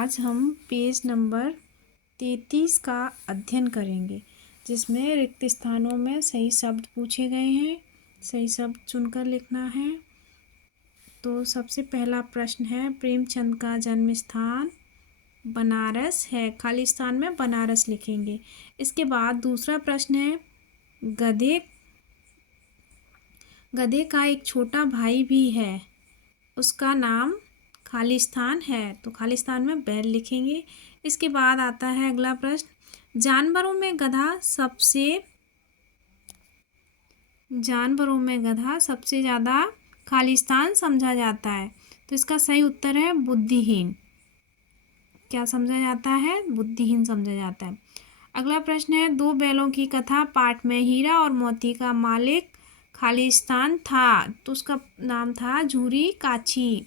आज हम page number 33 का अध्ययन करेंगे, जिसमें रिक्त स्थानों में सही शब्द पूछे गए हैं। सही शब्द चुनकर लिखना है। तो सबसे पहला प्रश्न है, प्रेमचंद का जन्म स्थान बनारस है। खाली स्थान में बनारस लिखेंगे। इसके बाद दूसरा प्रश्न है, गधे का एक छोटा भाई भी है, उसका नाम खाली स्थान है। तो खाली स्थान में बैल लिखेंगे। इसके बाद आता है अगला प्रश्न, जानवरों में गधा सबसे ज़्यादा खाली स्थान समझा जाता है। तो इसका सही उत्तर है बुद्धिहीन। क्या समझा जाता है? बुद्धिहीन समझा जाता है। अगला प्रश्न है, दो बैलों की कथा पाठ में हीरा और मोती का मालिक खाली स्थान था। तो उसका नाम था झूरी काछी।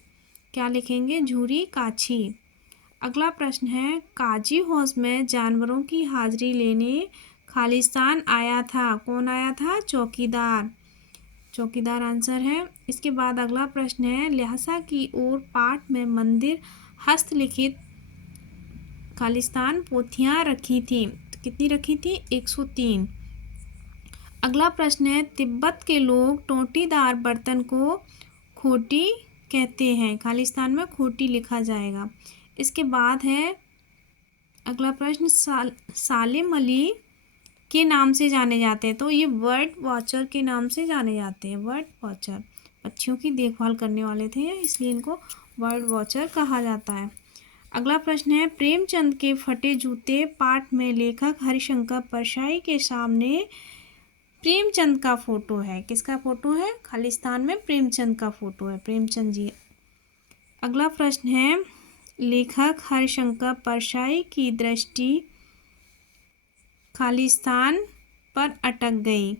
क्या लिखेंगे? झूरी काछी। अगला प्रश्न है, काजी हौज में जानवरों की हाजिरी लेने खाली स्थान आया था। कौन आया था? चौकीदार आंसर है। इसके बाद अगला प्रश्न है, लहसा की ओर पाठ में मंदिर हस्तलिखित खाली स्थान पोथियाँ रखी थी। तो कितनी रखी थी? 103। अगला प्रश्न है, तिब्बत के लोग टोंटीदार बर्तन को खोटी कहते हैं। खाली स्थान में खोटी लिखा जाएगा। इसके बाद है अगला प्रश्न, सालिम अली के नाम से जाने जाते हैं। तो ये बर्ड वॉचर के नाम से जाने जाते हैं। बर्ड वॉचर, पक्षियों की देखभाल करने वाले थे, इसलिए इनको बर्ड वॉचर कहा जाता है। अगला प्रश्न है, प्रेमचंद के फटे जूते पाठ में लेखक हरिशंकर परशाई के सामने प्रेमचंद का फोटो है। किसका फोटो है? खाली स्थान में प्रेमचंद का फोटो है, प्रेमचंद जी। अगला प्रश्न है, लेखक हरिशंकर परशाई की दृष्टि खाली स्थान पर अटक गई।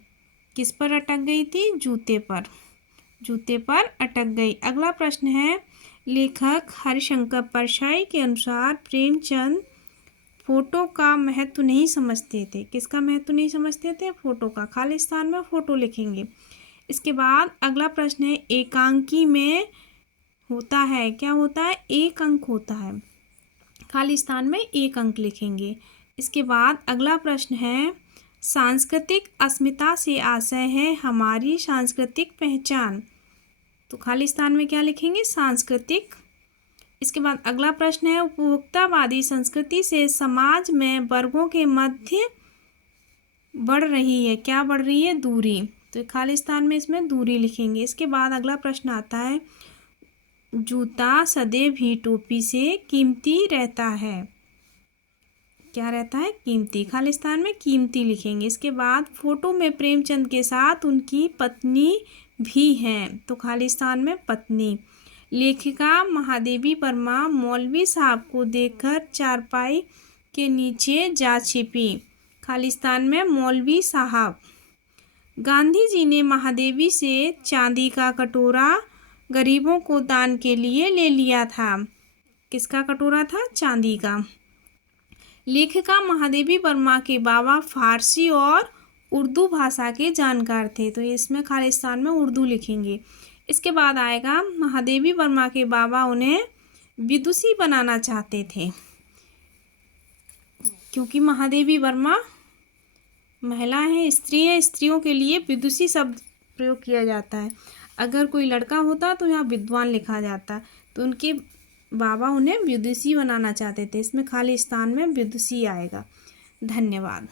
किस पर अटक गई थी? जूते पर अटक गई। अगला प्रश्न है, लेखक हरिशंकर परशाई के अनुसार प्रेमचंद फोटो का महत्व नहीं समझते थे। किसका महत्व नहीं समझते थे? फोटो का। खाली स्थान में फोटो लिखेंगे। इसके बाद अगला प्रश्न है, एकांकी में होता है। क्या होता है? एक अंक होता है। खाली स्थान में एक अंक लिखेंगे। इसके बाद अगला प्रश्न है, सांस्कृतिक अस्मिता से आशय है हमारी सांस्कृतिक पहचान। तो खाली स्थान में क्या लिखेंगे? सांस्कृतिक। इसके बाद अगला प्रश्न है, उपभोक्तावादी संस्कृति से समाज में वर्गों के मध्य बढ़ रही है। क्या बढ़ रही है? दूरी। तो खाली स्थान में इसमें दूरी लिखेंगे। इसके बाद अगला प्रश्न आता है, जूता सदैव ही टोपी से कीमती रहता है। क्या रहता है? कीमती। खाली स्थान में कीमती लिखेंगे। इसके बाद फोटो में प्रेमचंद के साथ उनकी पत्नी भी हैं। तो खाली स्थान में पत्नी। लेखिका महादेवी वर्मा मौलवी साहब को देखकर चारपाई के नीचे जा छिपी। खाली स्थान में मौलवी साहब। गांधी जी ने महादेवी से चांदी का कटोरा गरीबों को दान के लिए ले लिया था। किसका कटोरा था? चांदी का। लेखिका महादेवी वर्मा के बाबा फारसी और उर्दू भाषा के जानकार थे। तो इसमें खाली स्थान में उर्दू लिखेंगे। इसके बाद आएगा, महादेवी वर्मा के बाबा उन्हें विदुषी बनाना चाहते थे, क्योंकि महादेवी वर्मा महिला है, स्त्री है। स्त्रियों के लिए विदुषी शब्द प्रयोग किया जाता है। अगर कोई लड़का होता तो यहाँ विद्वान लिखा जाता। तो उनके बाबा उन्हें विदुषी बनाना चाहते थे। इसमें खाली स्थान में विदुषी आएगा। धन्यवाद।